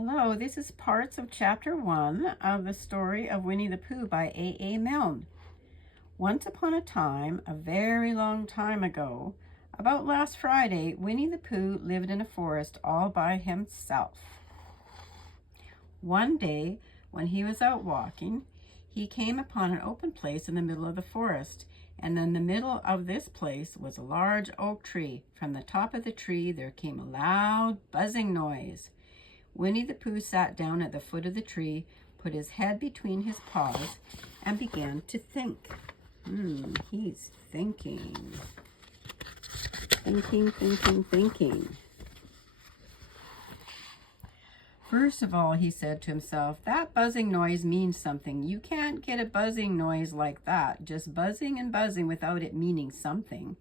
Hello, this is parts of Chapter 1 of the story of Winnie the Pooh by A.A. Milne. Once upon a time, a very long time ago, about last Friday, Winnie the Pooh lived in a forest all by himself. One day, when he was out walking, he came upon an open place in the middle of the forest, and in the middle of this place was a large oak tree. From the top of the tree there came a loud buzzing noise. Winnie the Pooh sat down at the foot of the tree, put his head between his paws, and began to think. He's thinking. Thinking. First of all, he said to himself, that buzzing noise means something. You can't get a buzzing noise like that, just buzzing and buzzing without it meaning something.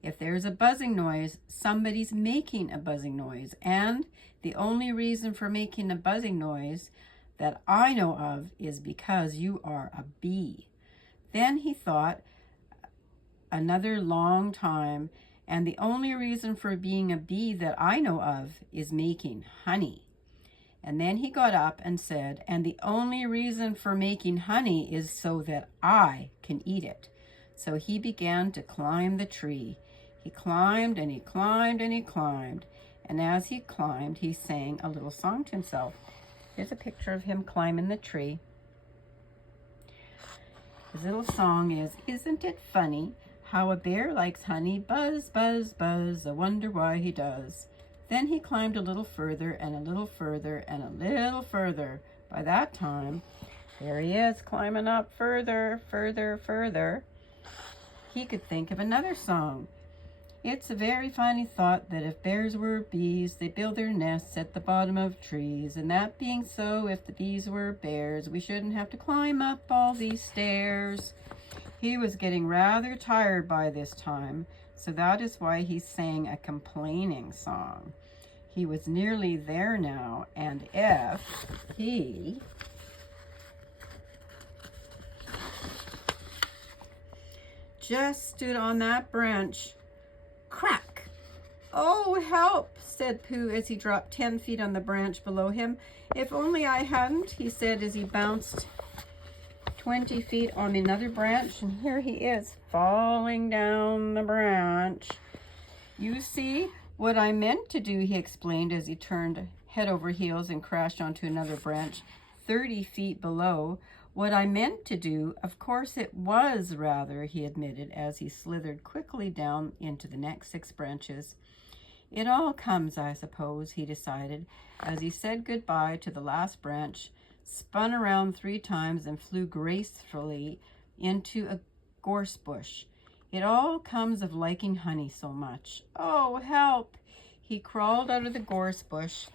If there's a buzzing noise, somebody's making a buzzing noise. And the only reason for making a buzzing noise that I know of is because you are a bee. Then he thought another long time, and the only reason for being a bee that I know of is making honey. And then he got up and said, and the only reason for making honey is so that I can eat it. So he began to climb the tree. He climbed and he climbed and he climbed. And as he climbed, he sang a little song to himself. Here's a picture of him climbing the tree. His little song is, isn't it funny how a bear likes honey? Buzz, buzz, buzz, I wonder why he does. Then he climbed a little further and a little further and a little further. By that time, there he is climbing up further. He could think of another song. It's a very funny thought that if bears were bees, they build their nests at the bottom of trees. And that being so, if the bees were bears, we shouldn't have to climb up all these stairs. He was getting rather tired by this time, so that is why he sang a complaining song. He was nearly there now, and if he just stood on that branch, crack! Oh, help, said Pooh as he dropped 10 feet on the branch below him. If only I hadn't, he said as he bounced 20 feet on another branch, and here he is falling down the branch. You see what I meant to do, he explained as he turned head over heels and crashed onto another branch 30 feet below. What I meant to do, of course it was rather, he admitted as he slithered quickly down into the next 6 branches. It all comes, I suppose, he decided as he said goodbye to the last branch, spun around 3 times and flew gracefully into a gorse bush. It all comes of liking honey so much. Oh, help! He crawled out of the gorse bush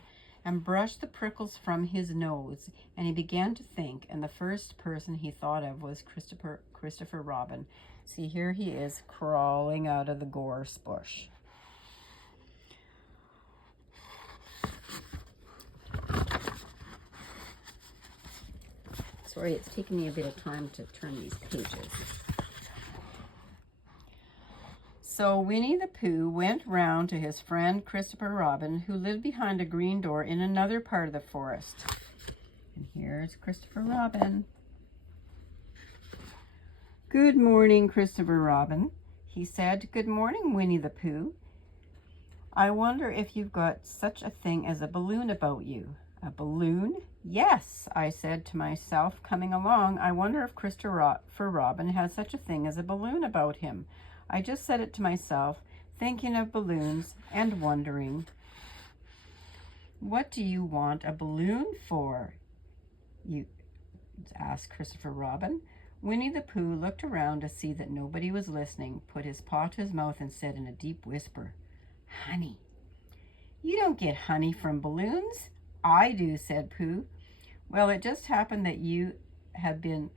and brushed the prickles from his nose, and he began to think, and the first person he thought of was Christopher Robin. See, here he is crawling out of the gorse bush. Sorry, it's taking me a bit of time to turn these pages. So Winnie the Pooh went round to his friend Christopher Robin, who lived behind a green door in another part of the forest. And here's Christopher Robin. Good morning, Christopher Robin, he said. Good morning, Winnie the Pooh. I wonder if you've got such a thing as a balloon about you. A balloon? Yes, I said to myself coming along. I wonder if Christopher Robin has such a thing as a balloon about him. I just said it to myself, thinking of balloons and wondering. What do you want a balloon for? You asked Christopher Robin. Winnie the Pooh looked around to see that nobody was listening, put his paw to his mouth and said in a deep whisper, honey. You don't get honey from balloons. I do, said Pooh. Well, it just happened that you had been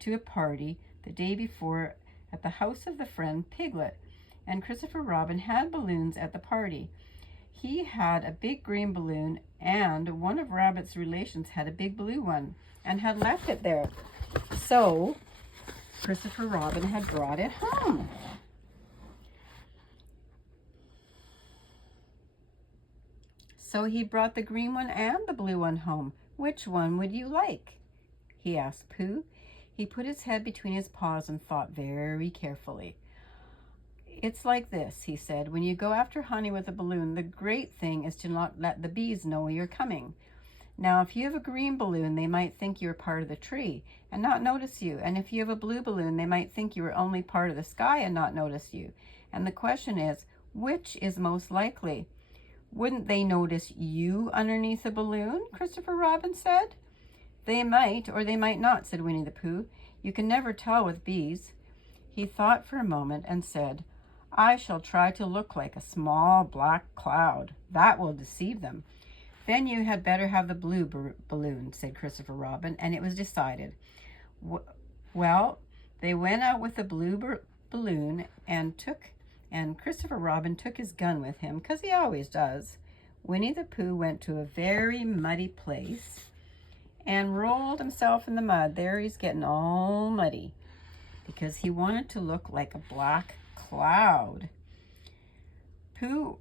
to a party the day before at the house of the friend Piglet, and Christopher Robin had balloons at the party. He had a big green balloon, and one of Rabbit's relations had a big blue one, and had left it there. So Christopher Robin had brought it home. So he brought the green one and the blue one home. Which one would you like? He asked Pooh. He put his head between his paws and thought very carefully. It's like this, he said. When you go after honey with a balloon, the great thing is to not let the bees know you're coming. Now, if you have a green balloon, they might think you're part of the tree and not notice you. And if you have a blue balloon, they might think you were only part of the sky and not notice you. And the question is, which is most likely? Wouldn't they notice you underneath the balloon? Christopher Robin said. They might, or they might not, said Winnie the Pooh. You can never tell with bees. He thought for a moment and said, I shall try to look like a small black cloud. That will deceive them. Then you had better have the blue balloon, said Christopher Robin, and it was decided. Well, they went out with the blue balloon and Christopher Robin took his gun with him, because he always does. Winnie the Pooh went to a very muddy place and rolled himself in the mud. There he's getting all muddy because he wanted to look like a black cloud. Pooh,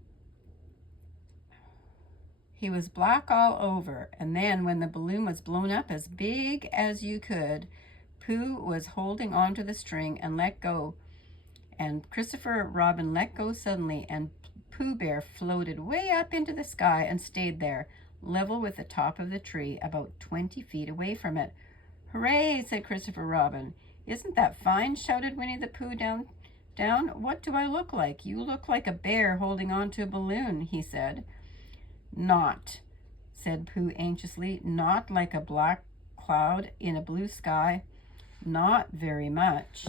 he was black all over, and then when the balloon was blown up as big as you could, Pooh was holding onto the string and let go. And Christopher Robin let go suddenly, and Pooh Bear floated way up into the sky and stayed there, level with the top of the tree, about 20 feet away from it. Hooray, said Christopher Robin. Isn't that fine? Shouted Winnie the Pooh down. What do I look like? You look like a bear holding on to a balloon, he said. Not, said Pooh anxiously, not like a black cloud in a blue sky. Not very much.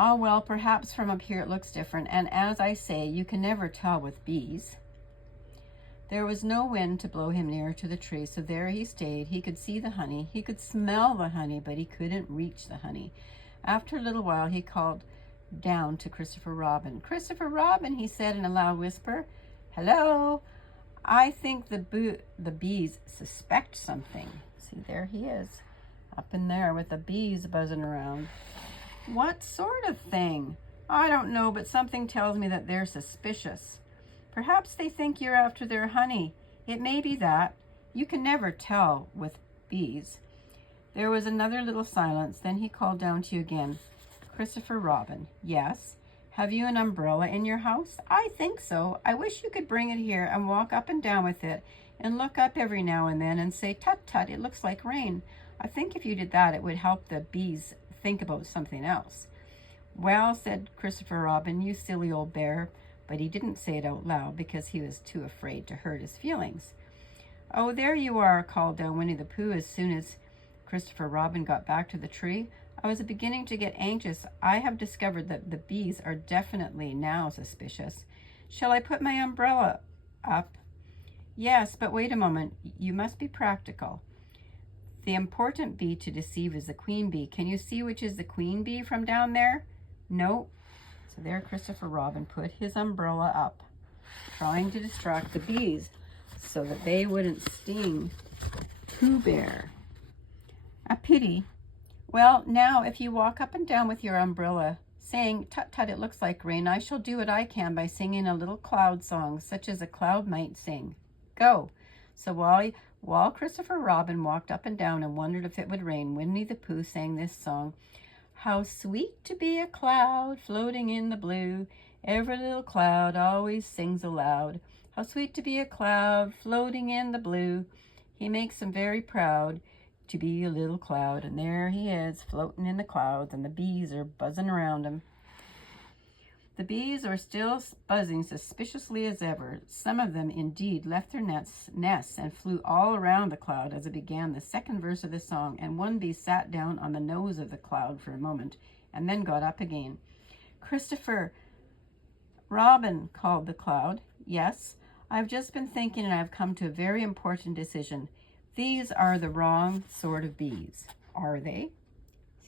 Oh, well, perhaps from up here it looks different, and as I say, you can never tell with bees. There was no wind to blow him nearer to the tree, so there he stayed. He could see the honey, he could smell the honey, but he couldn't reach the honey. After a little while, he called down to Christopher Robin. Christopher Robin, he said in a loud whisper. Hello, I think the bees suspect something. See, there he is, up in there with the bees buzzing around. What sort of thing? I don't know, but something tells me that they're suspicious. Perhaps they think you're after their honey. It may be that. You can never tell with bees. There was another little silence. Then he called down to you again. Christopher Robin. Yes. Have you an umbrella in your house? I think so. I wish you could bring it here and walk up and down with it and look up every now and then and say, tut, tut, it looks like rain. I think if you did that, it would help the bees think about something else. Well, said Christopher Robin, you silly old bear. But he didn't say it out loud because he was too afraid to hurt his feelings. Oh, there you are, called down Winnie the Pooh as soon as Christopher Robin got back to the tree. I was beginning to get anxious. I have discovered that the bees are definitely now suspicious. Shall I put my umbrella up? Yes, but wait a moment. You must be practical. The important bee to deceive is the queen bee. Can you see which is the queen bee from down there? No. So there Christopher Robin put his umbrella up, trying to distract the bees so that they wouldn't sting Pooh Bear. A pity. Well, now if you walk up and down with your umbrella, saying, tut tut, it looks like rain, I shall do what I can by singing a little cloud song, such as a cloud might sing. Go. So while Christopher Robin walked up and down and wondered if it would rain, Winnie the Pooh sang this song. How sweet to be a cloud floating in the blue. Every little cloud always sings aloud. How sweet to be a cloud floating in the blue. He makes them very proud to be a little cloud. And there he is floating in the clouds, and the bees are buzzing around him. The bees are still buzzing suspiciously as ever. Some of them indeed left their nests and flew all around the cloud as it began the second verse of the song, and one bee sat down on the nose of the cloud for a moment and then got up again. Christopher Robin, called the cloud. Yes, I've just been thinking and I've come to a very important decision. These are the wrong sort of bees. Are they?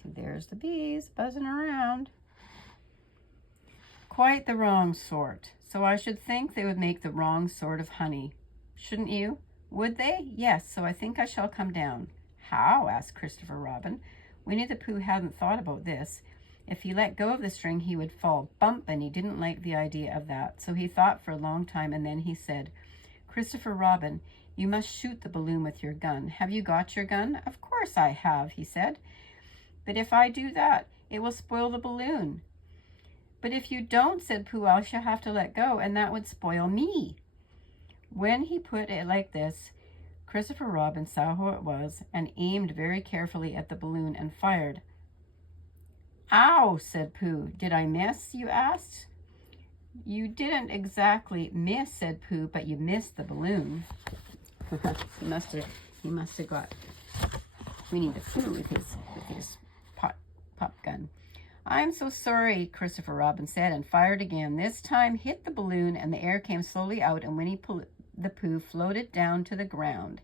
See, there's the bees buzzing around. Quite the wrong sort. So I should think they would make the wrong sort of honey. Shouldn't you? Would they? Yes, so I think I shall come down. How? Asked Christopher Robin. Winnie the Pooh hadn't thought about this. If he let go of the string, he would fall bump, and he didn't like the idea of that. So he thought for a long time, and then he said, "Christopher Robin, you must shoot the balloon with your gun. Have you got your gun?" "Of course I have," he said. "But if I do that, it will spoil the balloon." "But if you don't," said Pooh, "I shall have to let go, and that would spoil me." When he put it like this, Christopher Robin saw who it was and aimed very carefully at the balloon and fired. "Ow," said Pooh. "Did I miss?" you asked. "You didn't exactly miss," said Pooh, "but you missed the balloon." he must have got Winnie the Pooh with his pop gun. "I'm so sorry," Christopher Robin said, and fired again. This time hit the balloon, and the air came slowly out, and Winnie the Pooh floated down to the ground.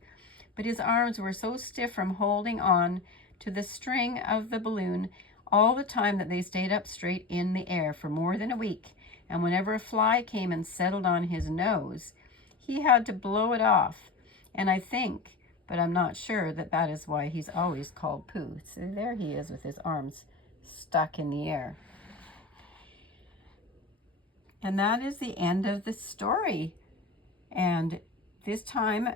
But his arms were so stiff from holding on to the string of the balloon all the time that they stayed up straight in the air for more than a week. And whenever a fly came and settled on his nose, he had to blow it off. And I think, but I'm not sure, that is why he's always called Pooh. So there he is with his arms stuck in the air. And that is the end of the story. And this time,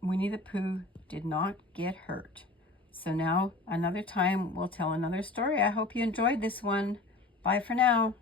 Winnie the Pooh did not get hurt. So now, another time, we'll tell another story. I hope you enjoyed this one. Bye for now.